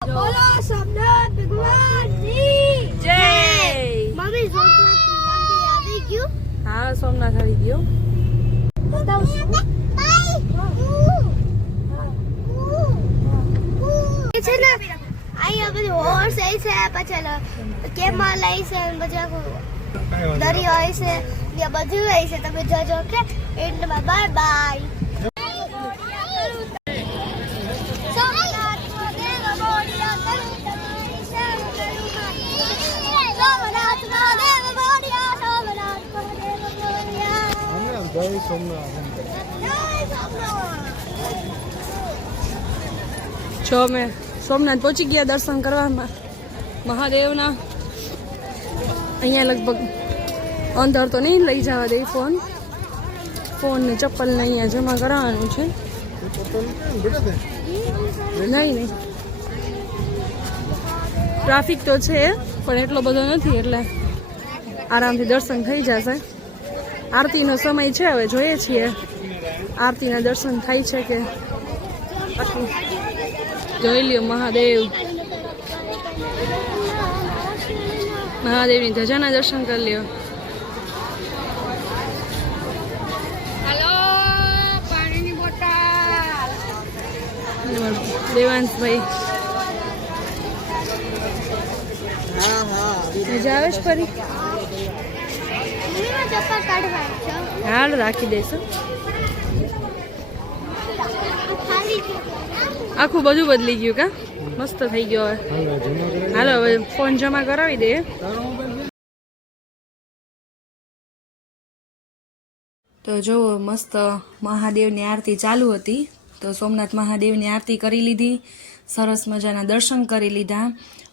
બોલો સોમનાથ ભગવાન કી જય. મમ્મી સોમનાથ મંદિર આવી ગયું. હા, સોમનાથ આવી ગયો. છે ને અહીંયા બધું હોર્સ છે પછી કેમલ છે પછી આખું દરિયો છે ત્યાં બધું છે. તમે જોજો કે એન્ડમાં બાય બાય. જો અમે સોમનાથ પહોંચી ગયા દર્શન કરવામાં મહાદેવના. અહીંયા લગભગ અંદર તો નહીં લઈ જવા દે ફોન ને ચપ્પલ ને અહીંયા જમા કરાવવાનું છે. નહીં ટ્રાફિક તો છે પણ એટલો બધો નથી એટલે આરામથી દર્શન થઈ જશે. આરતીનો સમય છે, હવે જોઈએ છીએ આરતીના દર્શન થાય છે કે બાકી. જોઈ લ્યો મહાદેવની ધજાના દર્શન કરી લ્યો. દેવાંશભાઈ મજા આવે છે ફરી. હાલ રાખી દઈશું. આખું બધું બદલી ગયું કા મસ્ત થઈ ગયો. હવે હાલો હવે ફોન જમા કરાવી દે. તો જુઓ મસ્ત મહાદેવની આરતી ચાલુ હતી તો સોમનાથ મહાદેવની આરતી કરી લીધી. સરસ મજાના દર્શન કરી લીધા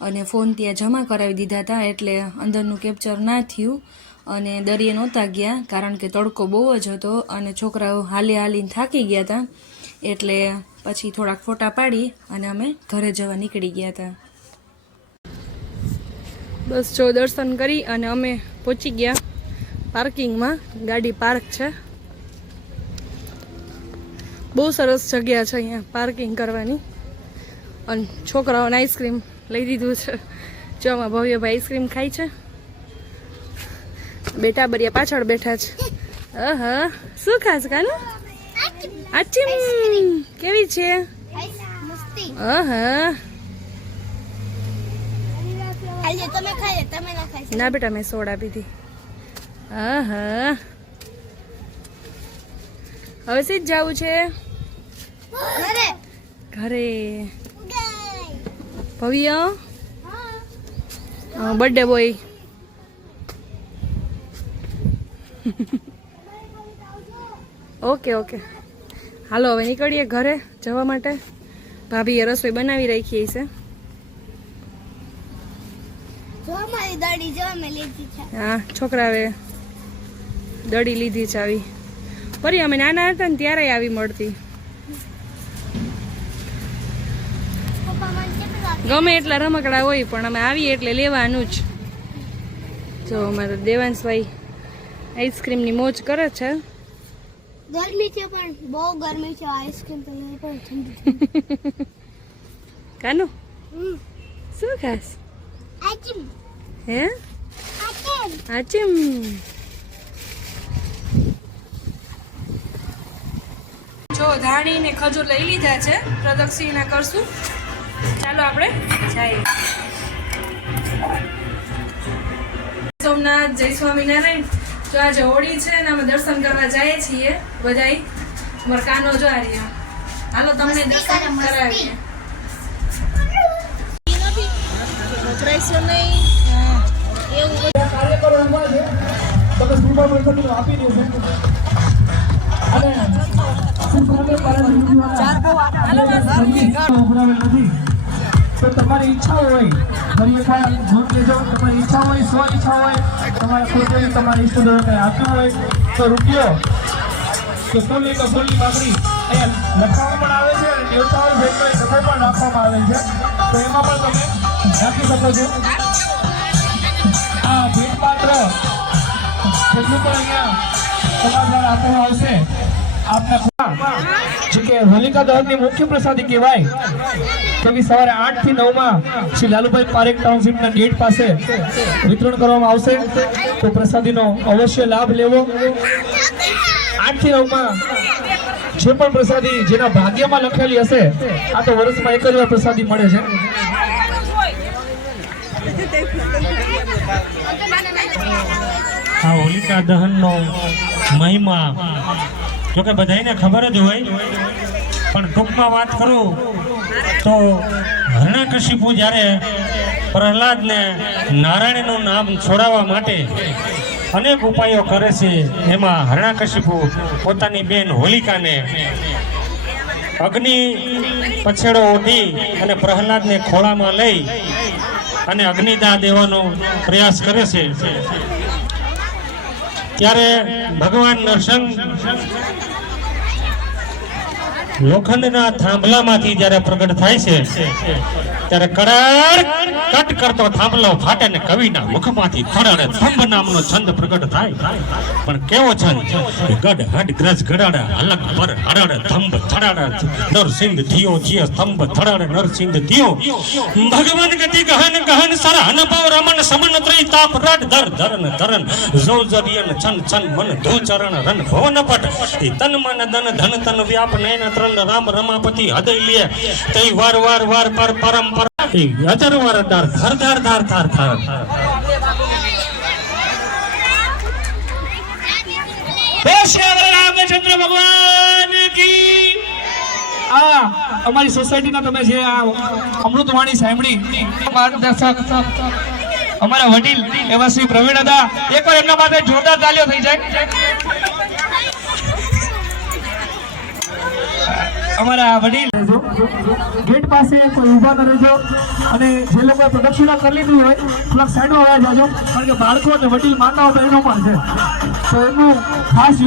અને ફોન ત્યાં જમા કરાવી દીધા હતા એટલે અંદરનું કેપ્ચર ના થયું અને દરિયે નહોતા ગયા કારણ કે તડકો બહુ જ હતો અને છોકરાઓ હાલીને થાકી ગયા હતા એટલે પછી થોડાક ફોટા પાડી અને અમે ઘરે જવા નીકળી ગયા હતા. બસ જો દર્શન કરી અને અમે પહોંચી ગયા પાર્કિંગમાં. ગાડી પાર્ક છે. બહુ સરસ જગ્યા છે અહીંયા પાર્કિંગ કરવાની. અને છોકરાઓને આઈસ્ક્રીમ લઈ દીધું છે. જો આમાં ભવ્યભાઈ આઈસ્ક્રીમ ખાય છે. બેટા બરિયા પાછળ બેઠા છે. શું ખાસ કાનું? આચીમ કેવી છે? ના બેટા મેં સોડા પીધી. હવે સીધ જવું છે ઘરે. ભવ્ય બર્થડે બોય. ઓકે હાલો હવે નીકળીએ ઘરે જવા માટે. ભાભીએ રસોઈ બનાવી રાખી છે. હા છોકરાએ દડી લીધી છે આવી. ફરી અમે નાના હતા ને ત્યારે આવી મળતી. ગમે એટલા રમકડા હોય પણ અમે આવીએ એટલે લેવાનું જ. જો અમારા દેવાંશભાઈ આઈસ્ક્રીમની મોજ કરે છે. ગરમી છે પણ બહુ ગરમી છે. આઈસ્ક્રીમ તો નહીં પણ ઠંડી. કાનું શું ખાસ? આચીમ. હે આચીમ. જો ધાણી ને ખજૂર લઈ લીધા છે. પ્રદક્ષિણા કરશું. ચાલો આપણે જઈએ. સોમનાથ જય સ્વામિનારાયણ. જો આજે હોળી છે ને અમે દર્શન કરવા જઈએ છીએ બધાય. અમારા કાનો જો આ રહ્યા. હાલો તમને દર્શન કરાવીએ. ગભરાઈશું નહીં. એવું કાર્ય કરવામાં છે તમે સુપર માર્કેટ આપી દો છે. તો તમારી ઈચ્છા હોય તમારી ઈચ્છા હોય સ્વ ઈચ્છા હોય તમારે કોઈ તમારી ઈષ્ટદેવ કંઈ આપ્યું હોય તો રૂપિયો કે ફૂલની બાકડી અહીંયા લખવામાં પણ આવે છે અને દેવતાઓ ભેટનો ડબ્બો પણ રાખવામાં આવે છે તો એમાં પણ તમે રાખી શકો છો. આ ભેટ પાત્ર જેટલું પણ અહીંયા સમાજ દ્વારા આપવામાં આવશે આપના જે કે હોલિકા દહનની મુખ્ય પ્રસાદી કહેવાય કે સવારે 8 થી 9 માં શ્રી લાલુભાઈ પારેખ ટાઉનશીપના ગેટ પાસે વિતરણ કરવામાં આવશે, તો પ્રસાદીનો અવશ્ય લાભ લેવો. 8 થી 9 માં જે પણ પ્રસાદી જેના ભાગ્યમાં લખેલી હશે, આ તો વર્ષમાં એક જ વાર પ્રસાદી મળે છે. આ હોલિકા દહનનો મહિમા જોકે બધાને ખબર જ હોય, પણ ટૂંકમાં વાત કરું તો હરણાકશિપુ જ્યારે પ્રહલાદને નારાયણનું નામ છોડાવવા માટે અનેક ઉપાયો કરે છે, એમાં હરણાકશિપુ પોતાની બેન હોલિકાને અગ્નિ પછેડો ઓઢી અને પ્રહલાદને ખોળામાં લઈ અને અગ્નિદાહ દેવાનો પ્રયાસ કરે છે. ત્યારે ભગવાન નરસિંહ લોખંડના થાંભલામાંથી જ્યારે પ્રગટ થાય છે, ત્યારે કડક કટ કરતો થાંભલો ફાટે ને કવિના મુખમાંથી થરાડે થંભ નામનો છંદ પ્રગટ થાય. પણ કેવો છંદ? ગઢ હડ ગ્રજ ગડાડા અલગ પર હડાડે થંભ થડાડે નરસિંહ થયો જીય સ્તંભ થડાડે નરસિંહ થયો. ભગવાન ગતિ ગહન ગહન સર હન પાવ રમન સમન ત્રય તાપ રડ ધર ધરન ધરન જૌજરિયન છન છન મન ધો ચરણ રન ભવન પટ તન મન ધન ધન તન વ્યાપ નયન ત્રણ રામ રમાપતિ હૃદય લે તઈ વાર વાર વાર પર પરંપરા અજર વાર ધાર ધર ધર ધાર ધાર ધાર. રામચંદ્ર ભગવાન કી. આ અમારી સોસાયટીના તમે જે આ અમૃતવાણી સાંભળી, માર્ગદર્શક અમારા વડીલ એવા શ્રી પ્રવીણ દાદા, એકવાર એમના માટે જોરદાર તાલીઓ થઈ જાય. અમારા વડીલ ગેટ પાસે કોઈ ઊભા ન રહેજો, અને જે લોકો પ્રદક્ષિણા કરી લીધી હોય થોડાક સાઈડમાં આવ્યા જાજો, કારણ કે બાળકો અને વડીલ માતાઓ બહેનો પણ છે, તો એમનું ખાસ